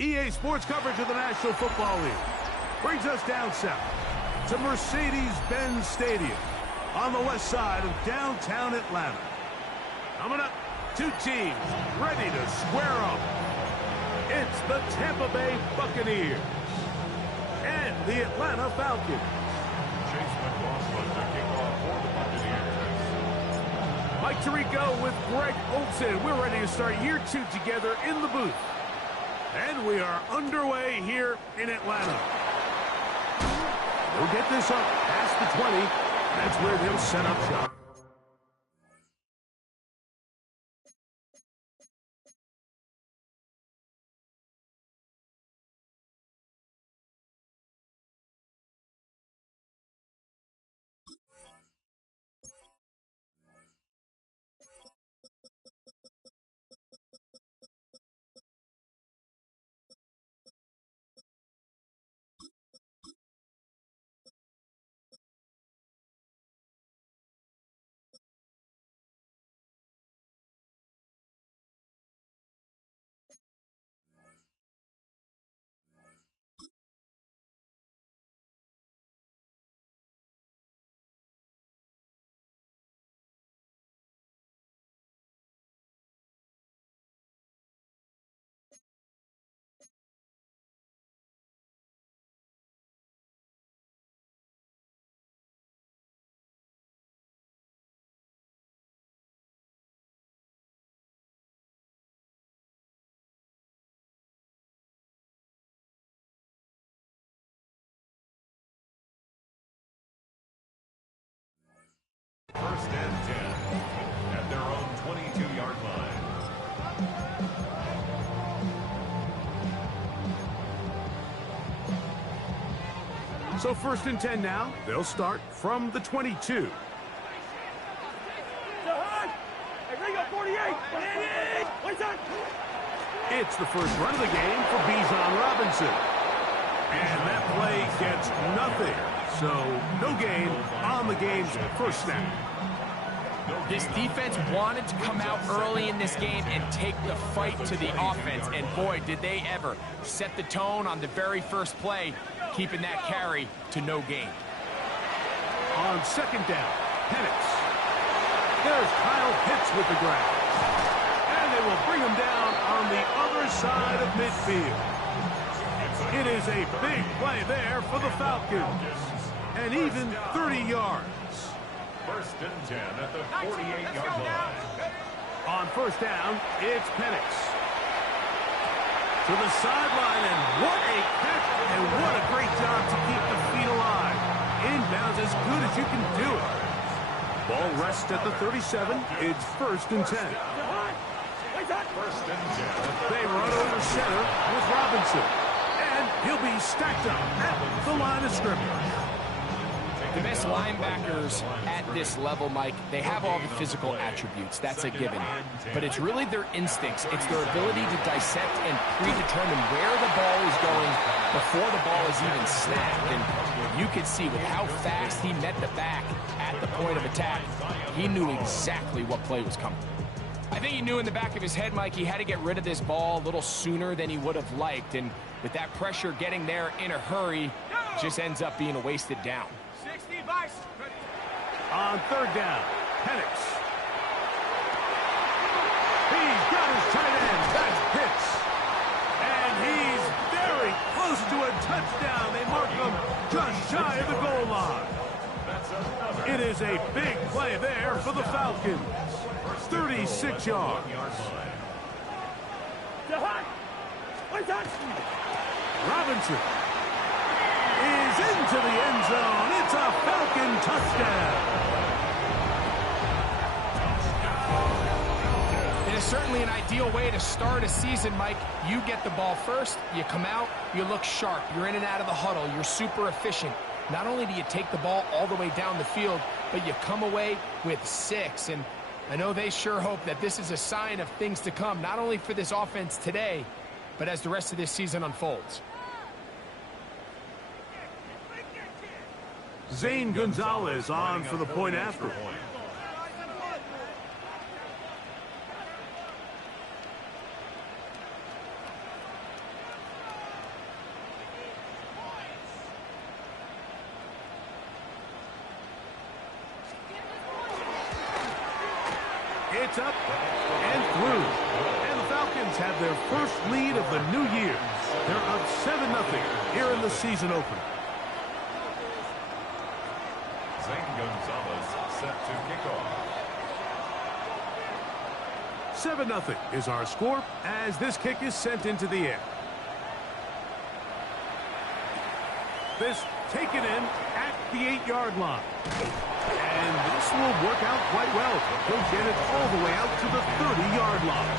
EA Sports coverage of the National Football League brings us down south to Mercedes-Benz Stadium on the west side of downtown Atlanta. Coming up, two teams ready to square up. It's the Tampa Bay Buccaneers and the Atlanta Falcons. Mike Tirico with Greg Olsen. We're ready to start year two together in the booth. And we are underway here in Atlanta. They'll get this up past the 20. That's where they'll set up shop. First and 10 at their own 22-yard line. So first and 10 now. They'll start from the 22. It's the first run of the game for Bijan Robinson. And that play gets nothing. So no gain on the game's first snap. This defense wanted to come out early in this game and take the fight to the offense. And boy, did they ever set the tone on the very first play, keeping that carry to no gain. On second down, Penix. There's Kyle Pitts with the grab. And they will bring him down on the other side of midfield. It is a big play there for the Falcons. And even 30 yards. First and 10 at the 48-yard line. On first down, it's Penix. To the sideline, and what a catch, and what a great job to keep the feet alive. Inbounds as good as you can do it. Ball rests at the 37. It's first and 10. First and 10. They run over center with Robinson. And he'll be stacked up at the line of scrimmage. The best linebackers at this level, Mike, they have all the physical attributes. That's a given. But it's really their instincts. It's their ability to dissect and predetermine where the ball is going before the ball is even snapped. And you could see with how fast he met the back at the point of attack, he knew exactly what play was coming. I think he knew in the back of his head, Mike, he had to get rid of this ball a little sooner than he would have liked. And with that pressure getting there in a hurry, just ends up being a wasted down. On third down, Penix. He's got his tight end. That's Pitts. And he's very close to a touchdown. They mark him just shy of the goal line. It is a big play there for the Falcons. 36 yards. Robinson is into the end zone. It's a Falcon touchdown. It is certainly an ideal way to start a season, Mike. You get the ball first, you come out, you look sharp, you're in and out of the huddle, you're super efficient. Not only do you take the ball all the way down the field, but you come away with 6. And I know they sure hope that this is a sign of things to come, not only for this offense today, but as the rest of this season unfolds. Zane Gonzalez on for the point after. Gets up and through. And the Falcons have their first lead of the new year. They're up 7-0 here in the season opener. Zane Gonzalez set to kick off. 7-0 is our score as this kick is sent into the air. This taken in at the 8-yard line. And this will work out quite well. He'll get it all the way out to the 30-yard line.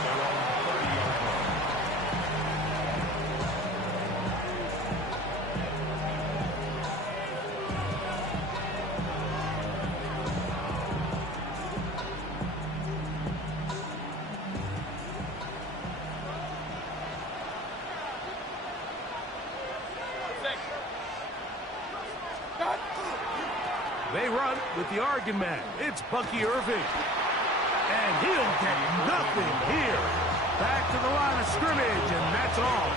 They run with the Oregon man. It's Bucky Irving. And he'll get nothing here. Back to the line of scrimmage, and that's all.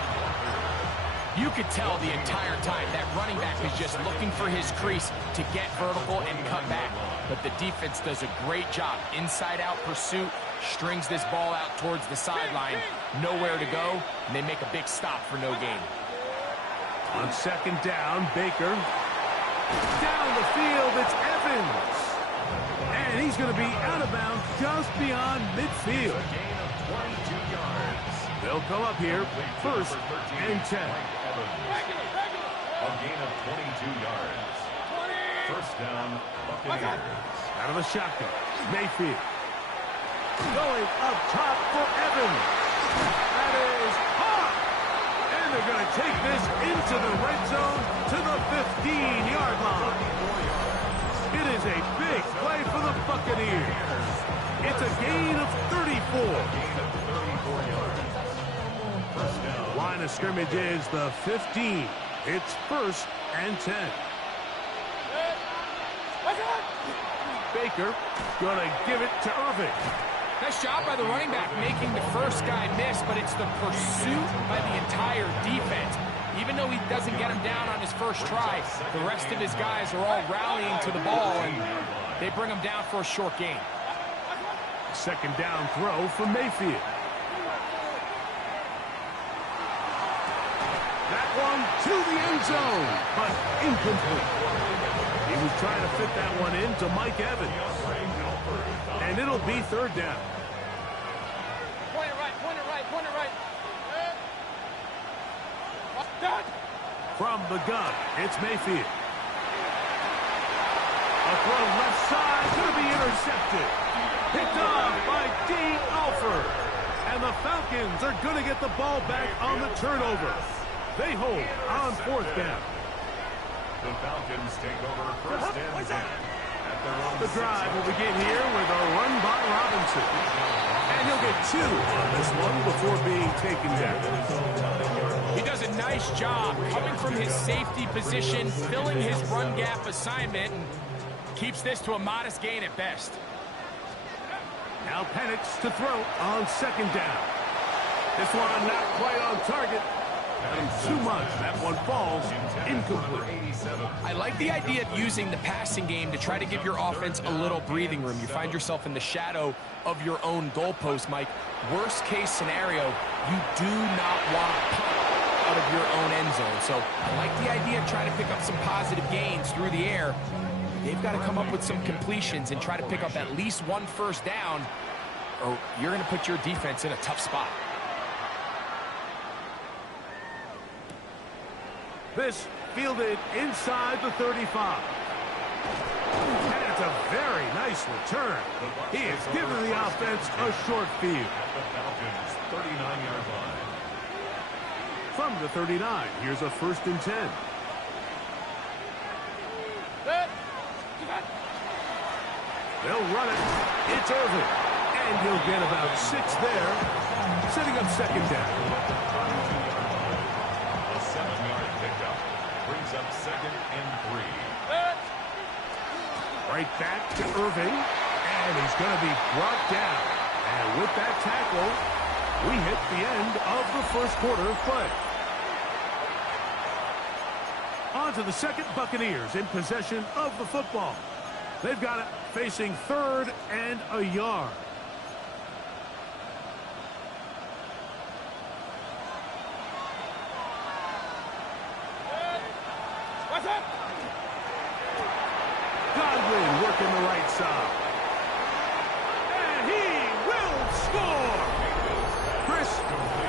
You could tell the entire time that running back is just looking for his crease to get vertical and cut back. But the defense does a great job. Inside-out pursuit, strings this ball out towards the sideline. Nowhere to go, and they make a big stop for no gain. On second down, Baker. Down the field, it's Evans. And he's going to be out of bounds just beyond midfield. A gain of 22 yards. They'll come up here, first and 10. A gain of 22 yards. First down, Buccaneers. Out of the shotgun, Mayfield. Going up top for Evans. That is hot. And they're going to take this into the red zone to the 15-yard line. It is a big play for the Buccaneers. It's a gain of 34. Line of scrimmage is the 15. It's first and 10. Baker going to give it to Irving. Nice job by the running back making the first guy miss, but it's the pursuit by the entire defense. Even though he doesn't get him down on his first try, the rest of his guys are all rallying to the ball, and they bring him down for a short gain. Second down throw for Mayfield. That one to the end zone, but incomplete. He was trying to fit that one into Mike Evans. And it'll be third down. Point it right, point it right, point it right. From the gun, it's Mayfield. A throw left side, going to be intercepted. Picked off by Dean Alford. And the Falcons are going to get the ball back on the turnover. They hold on fourth down. The Falcons take over first and 10. The drive will begin here with a run by Robinson. And he'll get 2 on this one before being taken down. He does a nice job coming from his safety position, filling his run gap assignment, and keeps this to a modest gain at best. Now Penix to throw on second down. This one not quite on target. Too much. That one falls incomplete. I like the idea of using the passing game to try to give your offense a little breathing room. You find yourself in the shadow of your own goalpost, Mike. Worst case scenario, you do not want to punt out of your own end zone. So I like the idea of trying to pick up some positive gains through the air. They've got to come up with some completions and try to pick up at least one first down, or you're going to put your defense in a tough spot. This fielded inside the 35. And it's a very nice return. He has given the offense a short field. At the Falcons' 39-yard line. From the 39, here's a first and 10. They'll run it. It's Irving. And he'll get about 6 there, setting up second down. A 7-yard pickup brings up second and 3. Right back to Irving. And he's going to be brought down. And with that tackle, we hit the end of the first quarter of play. On to the second. Buccaneers in possession of the football. They've got it facing third and a yard. Godwin working the right side. And he will score! Chris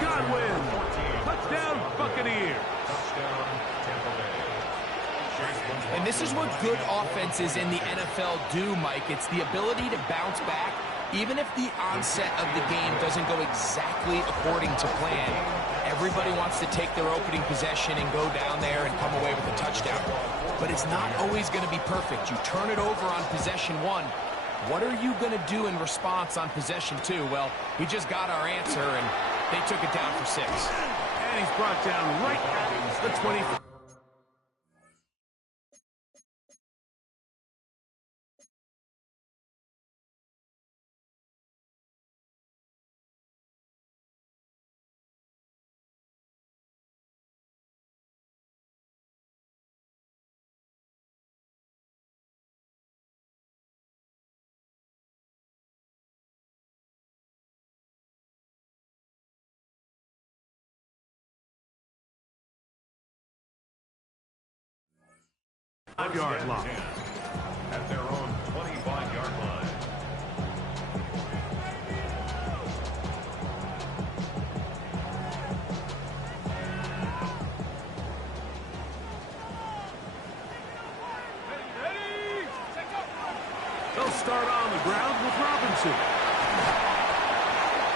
Godwin. Touchdown, Buccaneers. And this is what good offenses in the NFL do, Mike. It's the ability to bounce back, even if the onset of the game doesn't go exactly according to plan. Everybody wants to take their opening possession and go down there and come away with a touchdown. But it's not always going to be perfect. You turn it over on possession one. What are you going to do in response on possession two? Well, we just got our answer, and they took it down for 6. And he's brought down right at the 20. Five-yard line. At their own 25-yard line. They'll start on the ground with Robinson.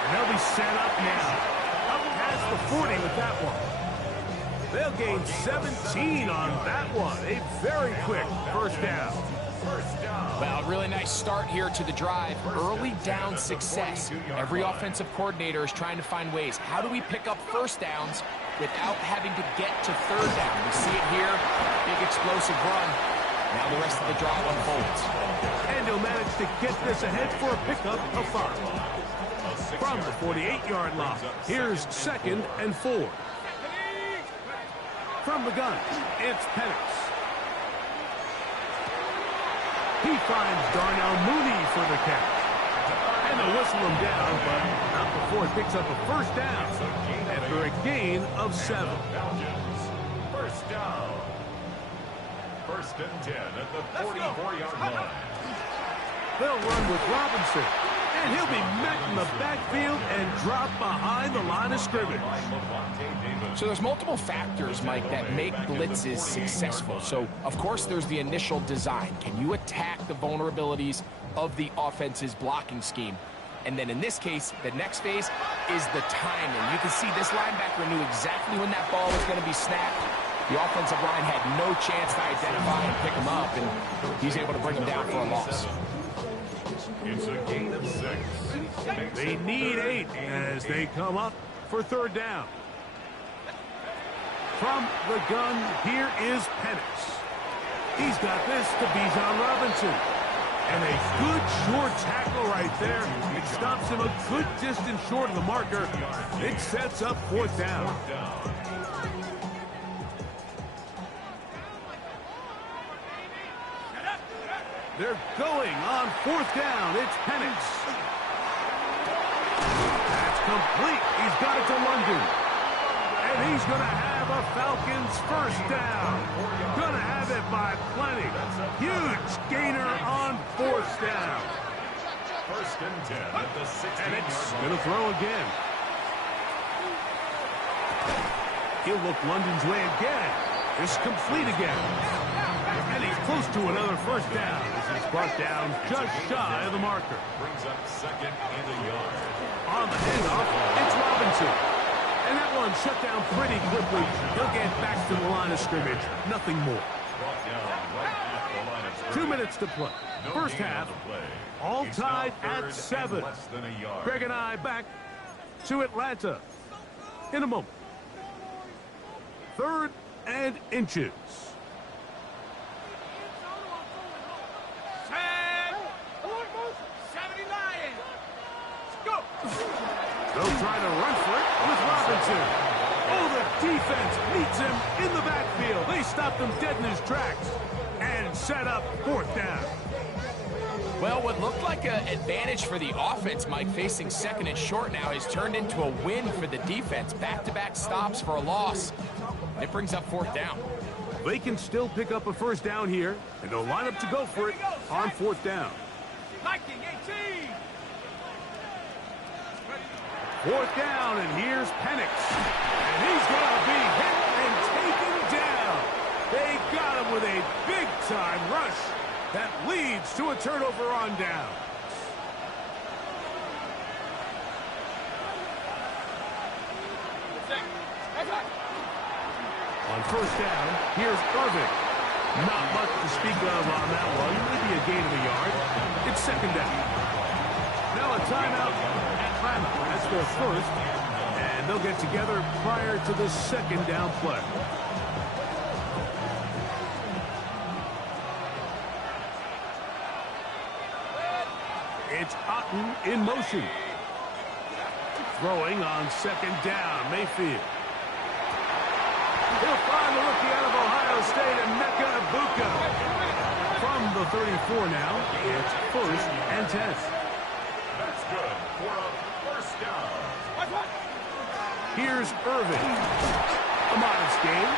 And they'll be set up now. Up past the 40 with that one. They'll gain 17 on that one. A very quick first down. Well, really nice start here to the drive. Early down success. Every offensive coordinator is trying to find ways. How do we pick up first downs without having to get to third down? We see it here. Big explosive run. Now the rest of the drive unfolds. And he'll manage to get this ahead for a pickup of 5. From the 48-yard line, here's 2nd and 4. From the gun, it's Penix. He finds Darnell Mooney for the catch. And they'll whistle him down, but not before he picks up a first down after a gain of 7. First down. 1st and 10 at the 44-yard line. They'll run with Robinson, and he'll be met in the backfield and drop behind the line of scrimmage. So there's multiple factors, Mike, that make blitzes successful. So, of course, there's the initial design. Can you attack the vulnerabilities of the offense's blocking scheme? And then in this case, the next phase is the timing. You can see this linebacker knew exactly when that ball was going to be snapped. The offensive line had no chance to identify and pick him up, and he's able to bring him down for a loss. It's a gain of 6. They need 8 as they come up for third down. From the gun, here is Penix. He's got this to Bijan Robinson. And a good short tackle right there. It stops him a good distance short of the marker. It sets up 4th down. They're going on 4th down. It's Penix. That's complete. He's got it to London. And he's going to have a Falcons first down. Going to have it by plenty. Huge gainer on 4th down. 1st and 10 at the 16-yard line. And it's going to throw again. He'll look London's way again. It's complete again. And he's close to another first down as he's brought down just shy of the marker. Brings up 2nd and a yard. On the handoff, it's Robinson. And that one shut down pretty quickly. He'll get back to the line of scrimmage. Nothing more. 2 minutes to play. First half, all tied at 7. Greg and I back to Atlanta in a moment. 3rd and inches. They'll try to run for it with Robinson. Oh, the defense meets him in the backfield. They stopped him dead in his tracks and set up 4th down. Well, what looked like an advantage for the offense, Mike, facing 2nd and short now, has turned into a win for the defense. Back-to-back stops for a loss. It brings up 4th down. They can still pick up a first down here, and they'll line up to go for it on fourth down. Liking 18. Fourth down, and here's Penix. And he's going to be hit and taken down. They got him with a big-time rush that leads to a turnover on down. On first down, here's Irving. Not much to speak of on that one. Maybe a gain of a yard. It's second down. Now a timeout. Atlanta. That's their first. And they'll get together prior to the second down play. It's Otten in motion. Throwing on second down, Mayfield. He'll find the rookie out of Ohio State, and Mecca Ibuka. From the 34 now, it's first and 10. That's good for a first down. Here's Irving. A modest gain.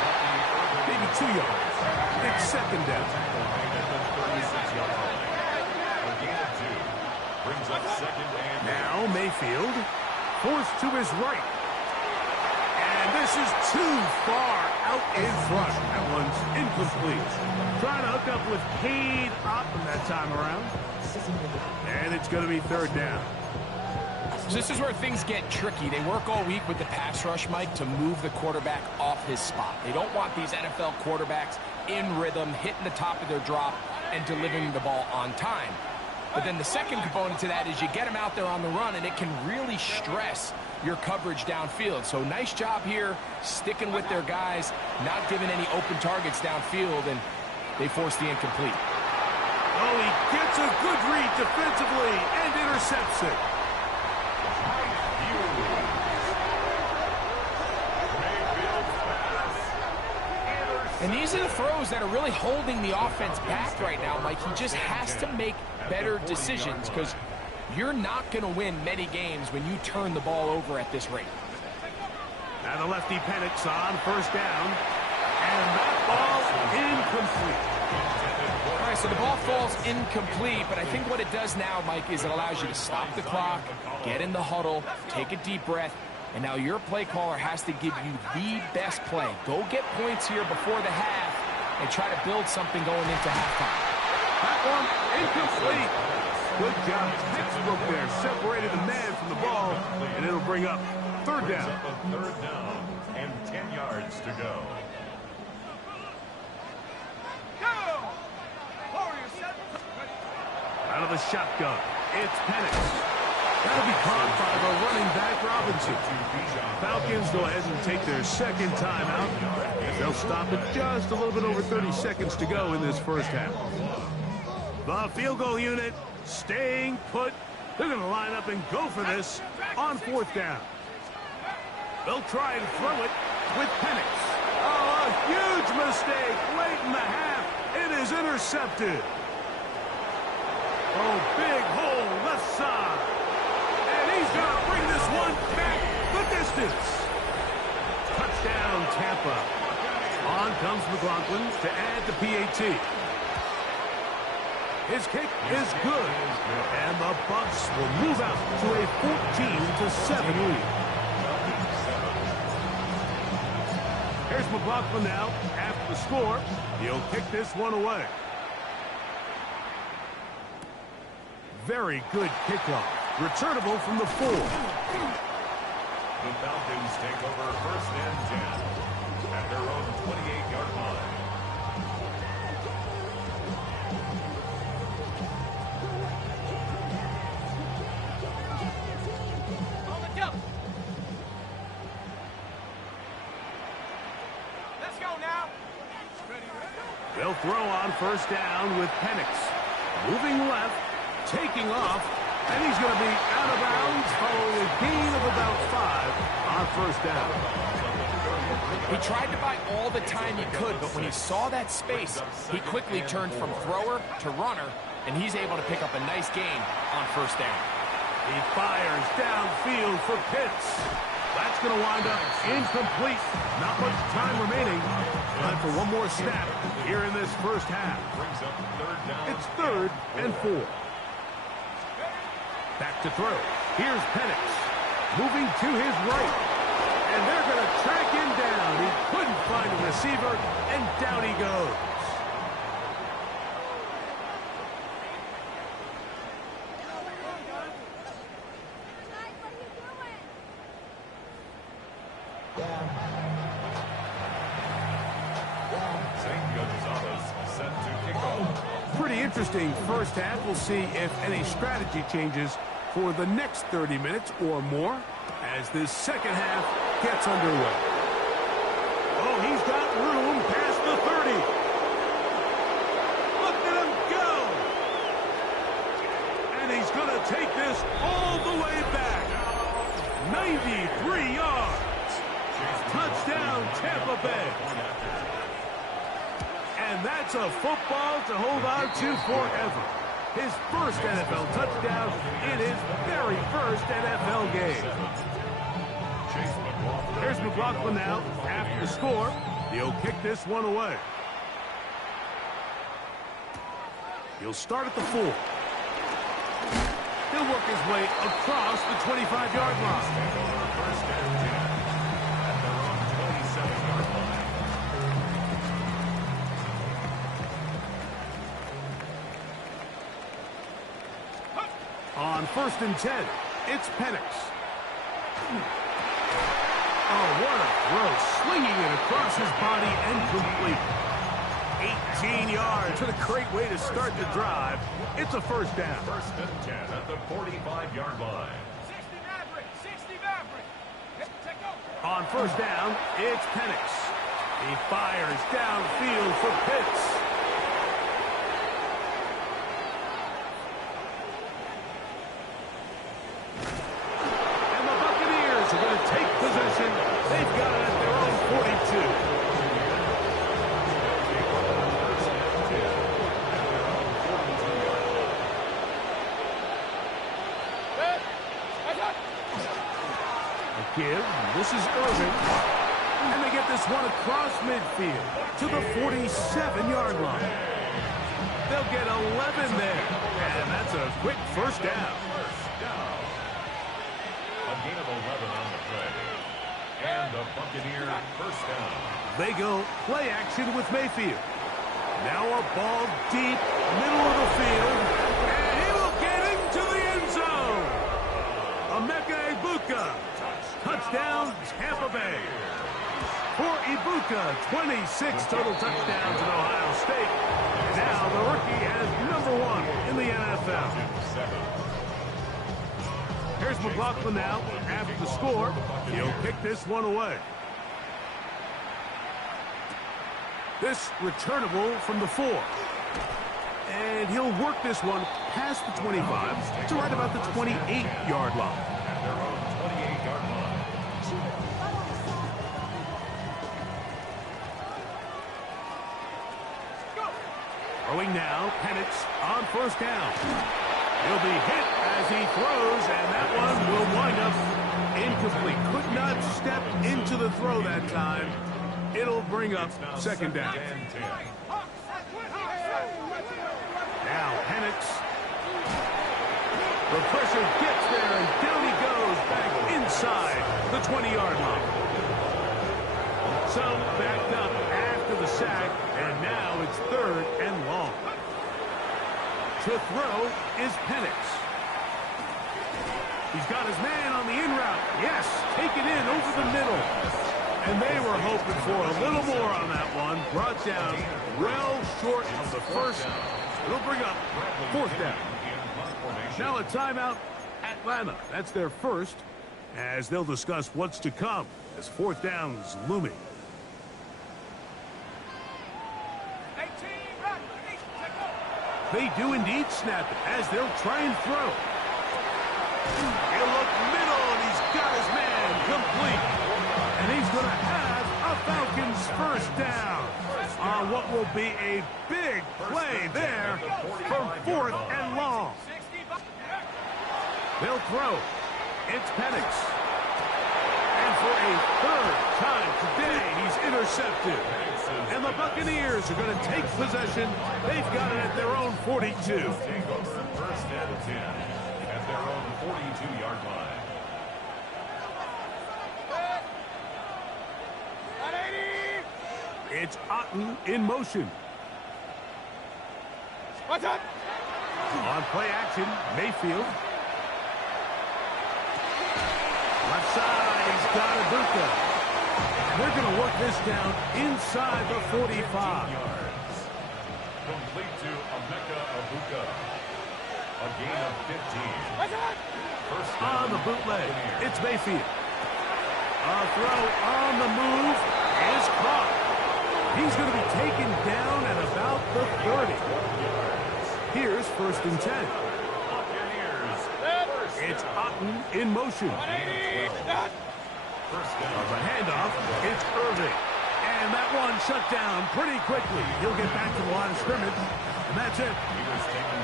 Maybe 2 yards. It's second down. Brings up second and Now Mayfield forced to his right. And this is too far out in front. That one's incomplete. Trying to hook up with Cade Otton that time around. And it's going to be third down. So this is where things get tricky. They work all week with the pass rush, Mike, to move the quarterback off his spot. They don't want these NFL quarterbacks in rhythm, hitting the top of their drop, and delivering the ball on time. But then the second component to that is you get them out there on the run, and it can really stress your coverage downfield. So nice job here, sticking with their guys, not giving any open targets downfield, and they force the incomplete. Oh, he gets a good read defensively and intercepts it. And these are the throws that are really holding the offense back right now, Mike. He just has to make better decisions because you're not going to win many games when you turn the ball over at this rate. Now the lefty Penix on first down. And that ball incomplete. All right, so the ball falls incomplete, but I think what it does now, Mike, is it allows you to stop the clock, get in the huddle, take a deep breath, and now your play caller has to give you the best play. Go get points here before the half and try to build something going into halftime. That one incomplete. Good job. Textbook there. Separated the man from the ball, and it'll bring up third down. Third down and 10 yards to go. Out of the shotgun, it's Penix. That'll be caught by the running back Robinson. Falcons go ahead and take their second timeout. They'll stop it just a little bit over 30 seconds to go in this first half. The field goal unit staying put. They're going to line up and go for this on fourth down. They'll try and throw it with Penix. Oh, a huge mistake late in the half. It is intercepted. Oh, big hole left side. And he's going to bring this one back the distance. Touchdown, Tampa. On comes McLaughlin to add the PAT. His kick is good. And the Bucs will move out to a 14-7 lead. Here's McLaughlin now. After the score, he'll kick this one away. Very good kickoff. Returnable from the 4. The Falcons take over first and 10 at their own 28-yard line. On the jump. Let's go now. They'll throw on first down with Penix. Moving left, taking off, and he's going to be out of bounds following a gain of about 5 on first down. He tried to buy all the time he could, but when he saw that space, he quickly turned from thrower to runner, and he's able to pick up a nice gain on first down. He fires downfield for Pitts. That's That's going to wind up incomplete. Not much time remaining. Time for one more snap here in this first half. It's 3rd and 4. Back to throw. Here's Penix. Moving to his right. And they're going to track him down. He couldn't find a receiver, and down he goes. Pretty interesting first half. We'll see if any strategy changes for the next 30 minutes or more as this second half gets underway. Oh, he's got room past the 30. Look at him go. And he's going to take this all the way back. 93 yards. Touchdown, Tampa Bay. And that's a football to hold on to forever. His first NFL touchdown in his very first NFL game. There's McLaughlin now after the score. He'll kick this one away. He'll start at the 4. He'll work his way across the 25-yard line. First and 10 at their own 27-yard line. On 1st and 10, it's Penix. Oh, what a throw. Slinging it across his body and complete. 18 yards. What a great way to start the drive. It's a first down. 1st and 10 at the 45-yard line. 60 Maverick. Take over. On 1st down, it's Penix. He fires downfield for Pitts. They've got it at their own 42. A give. This is Irving. And they get this one across midfield to the 47-yard line. They'll get 11 there. And that's a quick first down. A gain of 11 on the play. And the Buccaneer first down. They go play action with Mayfield. Now a ball deep, middle of the field. And he will get into the end zone. Emeka Egbuka. Touchdown, Tampa Bay. For Egbuka, 26 total touchdowns in Ohio State. Now the rookie has #1 in the NFL. Here's McLaughlin now after the score. He'll kick this one away. This returnable from the 4. And he'll work this one past the 25 to right about the 28-yard line. At their own 28-yard line. Throwing now, Penix on 1st down. He'll be hit as he throws, and that one will wind up incomplete. Could not step into the throw that time. It'll bring up 2nd down. Now Penix. The pressure gets there, and down he goes back inside the 20-yard line. So backed up after the sack, and now it's 3rd and long. To throw is Penix. He's got his man on the in route. Yes, take it in over the middle. And they were hoping for a little more on that one. Brought down well short of the first. It'll bring up 4th down. Now a timeout, Atlanta. That's their first, as they'll discuss what's to come as 4th down's looming. They do indeed snap it as they'll try and throw. He'll look middle, and he's got his man complete. And he's going to have a Falcons first down on what will be a big play there from 4th and long. They'll throw. It's Penix. And for intercepted. And the Buccaneers are going to take possession. They've got it at their own 42. Take over first and 10 at their own 42-yard line. It's Otten in motion. What's up? On play action, Mayfield. Left side, he's got Ibuka. And they're going to work this down inside the 45. Complete to Emeka Ibuka. A gain of 15. What's up? First On the bootleg, it's Mayfield. A throw on the move is caught. He's going to be taken down at about the 30. Here's first and 10. It's Otten in motion. First down. Of a handoff, it's Irving. And that one shut down pretty quickly. He'll get back to the line of scrimmage. And that's it.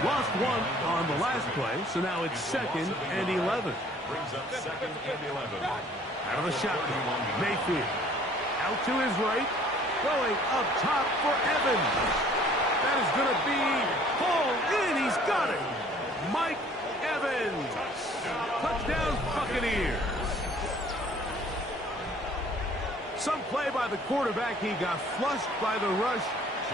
Lost one on the last play, so now it's second and 11. Brings up second and 11. Out of the shotgun, Mayfield. Out to his right. Going up top for Evans. That is going to be pulled in. He's got it. Mike Evans. Touchdown, Buccaneers. Some play by the quarterback. He got flushed by the rush,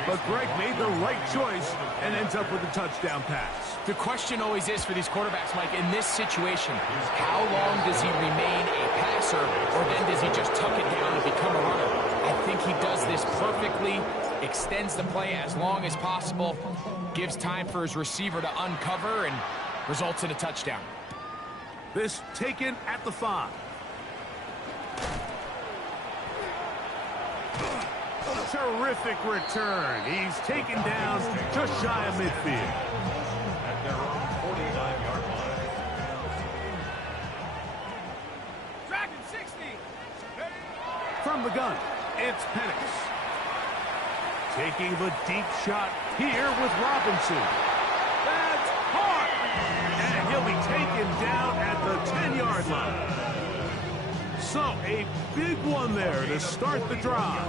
but Greg made the right choice and ends up with a touchdown pass. The question always is for these quarterbacks, Mike, in this situation, how long does he remain a passer, or then does he just tuck it down and become a runner? I think he does this perfectly, extends the play as long as possible, gives time for his receiver to uncover, and results in a touchdown. This taken at the 5. Terrific return. He's taken down just shy of midfield. At their own 49-yard line. Dragon 60. From the gun, it's Penix. Taking the deep shot here with Robinson. That's caught. And he'll be taken down at the 10-yard line. So a big one there to start the drive.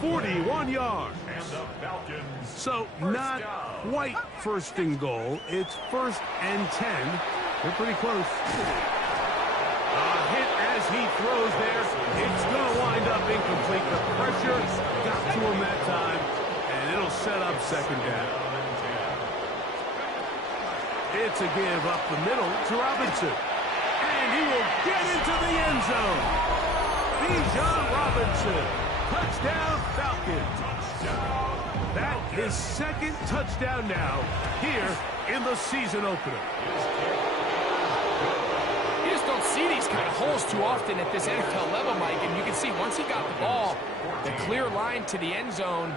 41 yards. So not quite first and goal. It's first and 10. They're pretty close. A hit as he throws there. It's going to wind up incomplete. The pressure got to him that time, and it'll set up second down. It's a give up the middle to Robinson. And he will get into the end zone. Bijan Robinson. Touchdown, Falcons. That is second touchdown now here in the season opener. You just don't see these kind of holes too often at this NFL level, Mike, and you can see once he got the ball, the clear line to the end zone,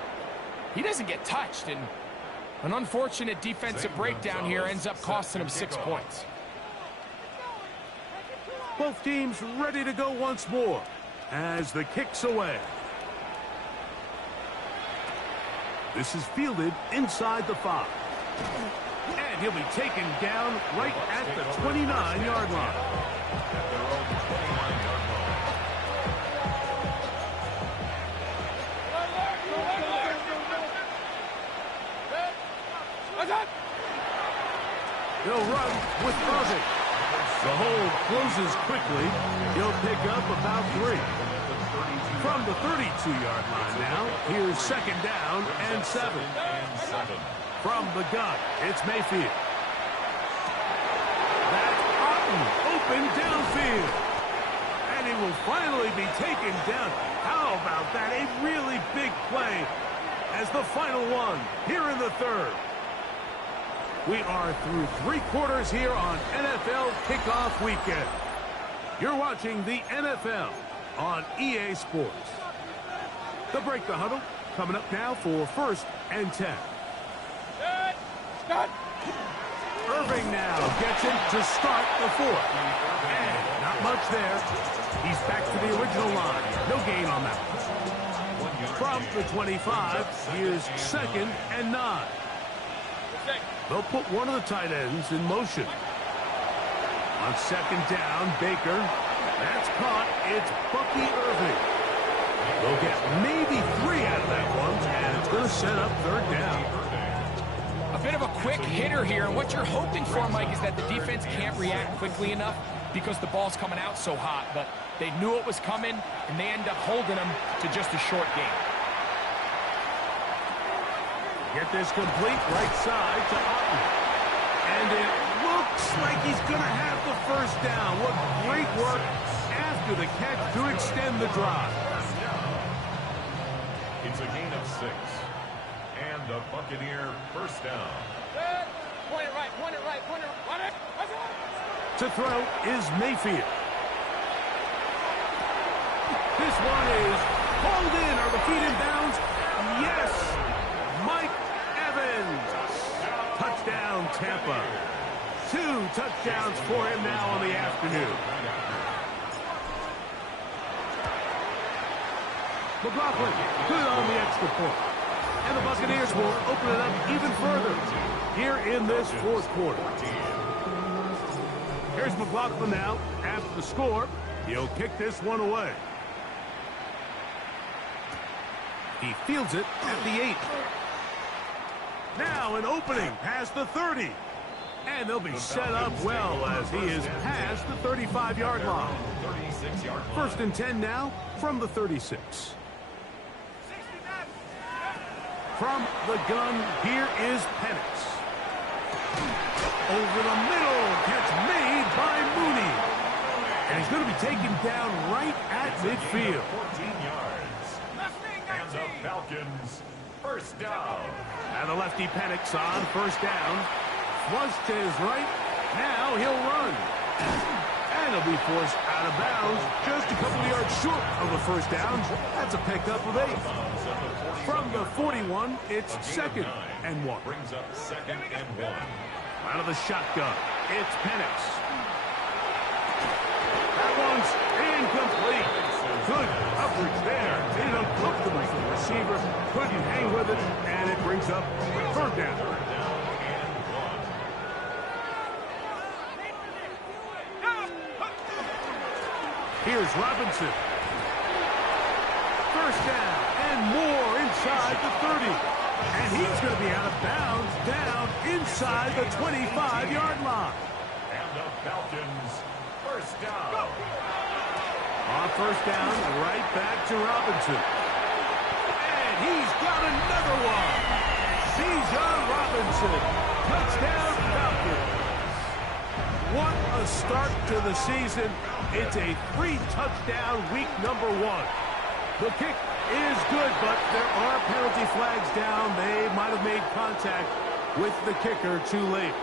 he doesn't get touched, and an unfortunate defensive breakdown here ends up costing him 6 points. Both teams ready to go once more as the kick's away. This is fielded inside the 5. And he'll be taken down right at the 29-yard line. At their own 29-yard line. What's up? They'll run with Irving. The hold closes quickly. He'll pick up about 3. From the 32-yard line now, here's second down and 7. From the gun, it's Mayfield. That's Otten, open downfield. And he will finally be taken down. How about that? A really big play as the final one here in the 3rd. We are through 3 quarters here on NFL Kickoff Weekend. You're watching the NFL on EA Sports. The break the huddle coming up now for first and 10. Start. Irving now gets it to start the 4th. And not much there. He's back to the original line. No gain on that one. From the 25, here's second and 9. They'll put one of the tight ends in motion. On second down, Baker. That's caught. It's Bucky Irving. They'll get maybe 3 out of that one, and it's going to set up third down. A bit of a quick hitter here, and what you're hoping for, Mike, is that the defense can't react quickly enough because the ball's coming out so hot, but they knew it was coming, and they end up holding them to just a short game. Get this complete right side to Otten. And it looks like he's going to have the first down. What great work after the catch to extend the drive. It's a gain of 6. And the Buccaneer first down. Point it right, point it right, point it right. To throw is Mayfield. This one is pulled in. Are the feet in bounds? Yes. Mike Evans. Touchdown, Tampa. 2 touchdowns for him now on the afternoon. McLaughlin, good on the extra point. And the Buccaneers will open it up even further here in this fourth quarter. Here's McLaughlin now after the score. He'll kick this one away. He fields it at the 8. Now an opening past the 30. And they'll be set up well as he is past the 35-yard line. First and 10 now from the 36. From the gun, here is Penix. Over the middle, catch made by Mooney. And he's going to be taken down right at midfield. 14 yards. And the Falcons first down. And the lefty Penix on first down. Flush to his right. Now he'll run. And he'll be forced out of bounds just a couple of yards short of the first down. That's a pickup of 8. From the 41, it's 2nd and 1. Brings up 2nd and 1. Out of the shotgun, it's Penix. That one's incomplete. Good coverage there. Made it uncomfortable for the receiver. Couldn't hang with it, and it brings up third down. Here's Robinson. First down and more inside the 30. And he's going to be out of bounds down inside the 25-yard line. And the Falcons first down. On first down, right back to Robinson. And he's got another one. Bijan Robinson. Touchdown, Falcons. What a start to the season. It's a 3-touchdown week number 1. The kick is good, but there are penalty flags down. They might have made contact with the kicker too late.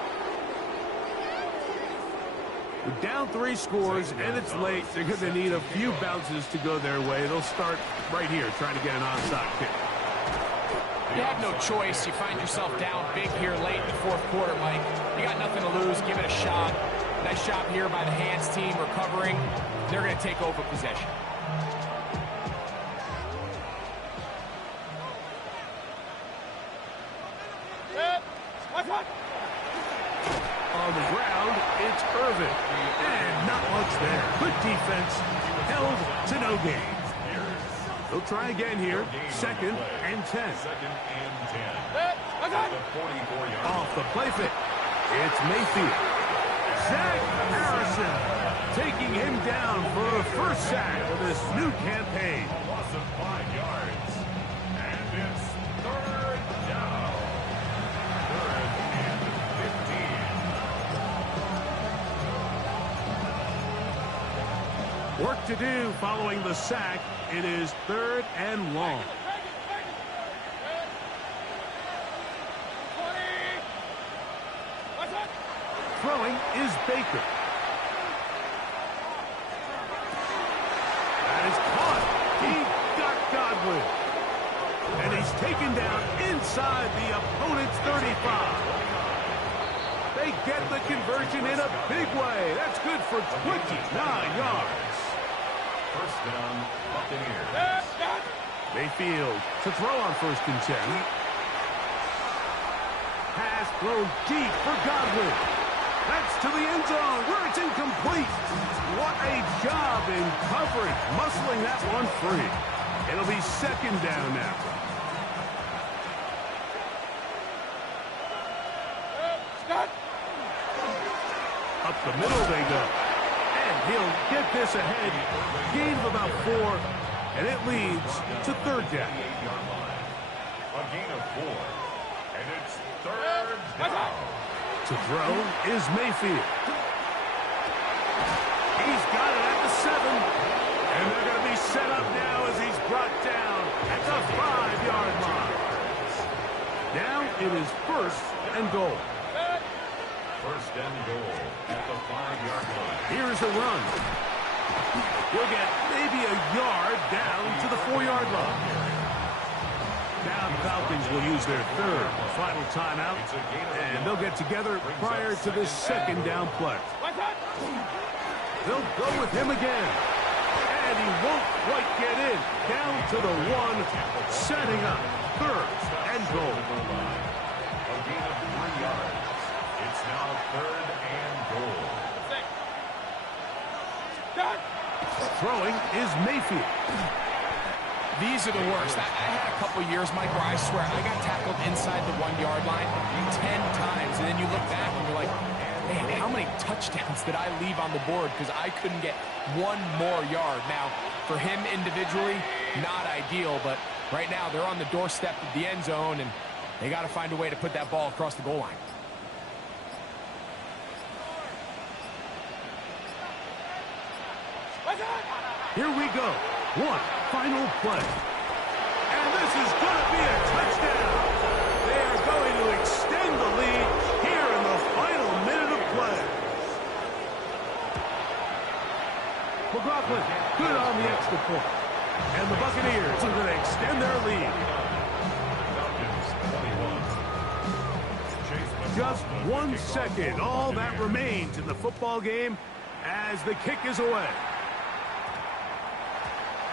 We're down 3 scores, and it's late. They're going to need a few bounces to go their way. They'll start right here trying to get an onside kick. You have no choice. You find yourself down big here late in the fourth quarter, Mike. You got nothing to lose. Give it a shot. Nice job here by the hands team recovering. They're going to take over possession. On the ground, it's Irvin. And not much there. Good defense. Held to no gain. They'll try again here. 2nd and 10. 2nd and 10. Off the play fake. It's Mayfield. Zach Harrison taking him down for the first sack of this new campaign. Loss of 5 yards. And it's third down. 3rd and 15. Work to do following the sack. It is 3rd and long. Throwing is Baker. That is caught. He got Godwin. And he's taken down inside the opponent's 35. They get the conversion in a big way. That's good for 29 yards. First down, Buccaneers. Mayfield to throw on 1st and 10. Pass thrown deep for Godwin. That's to the end zone where it's incomplete. What a job in coverage, muscling that one free. It'll be second down now. Up the middle they go. And he'll get this ahead. Gain of about 4, and it leads to third down. A gain of 4, and it's third down. To throw is Mayfield. He's got it at the 7. And they're going to be set up now as he's brought down at the 5-yard line. Now it is first and goal. First and goal at the 5-yard line. Here's a run. He'll get maybe a yard down to the 4-yard line. Now the Falcons will use their third final timeout, and they'll get together prior to this second down play. They'll go with him again. And he won't quite get in. Down to the 1, setting up third and goal. A gain of 3 yards. It's now third and goal. Throwing is Mayfield. These are the worst. I had a couple years, Mike, where I swear I got tackled inside the 1-yard line 10 times, and then you look back and you're like, man, how many touchdowns did I leave on the board because I couldn't get one more yard? Now, for him individually, not ideal, but right now they're on the doorstep of the end zone, and they got to find a way to put that ball across the goal line. Here we go. One final play. And this is going to be a touchdown. They are going to extend the lead here in the final minute of play. McLaughlin, good on the extra point. And the Buccaneers are going to extend their lead. Just 1 second, all that remains in the football game as the kick is away.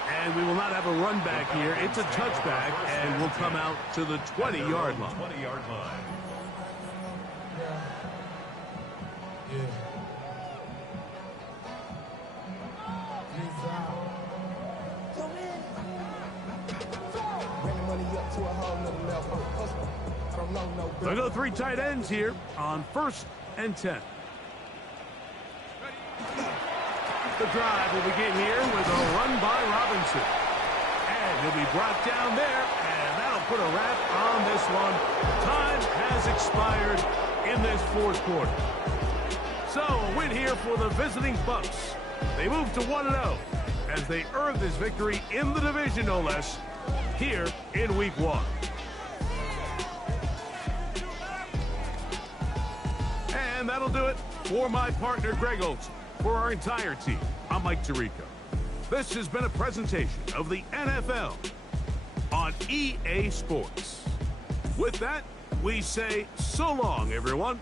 And we will not have a run back here. It's a touchback, and we'll come out to the 20-yard line. 20-yard line. They'll go 3 tight ends here on 1st and 10. The drive will begin here with a run by Robinson. And he'll be brought down there, and that'll put a wrap on this one. Time has expired in this 4th quarter. So, a win here for the visiting Bucs. They move to 1-0 as they earn this victory in the division, no less, here in Week 1. And that'll do it for my partner, Greg Olson. For our entire team, I'm Mike Tirico. This has been a presentation of the NFL on EA Sports. With that, we say so long, everyone.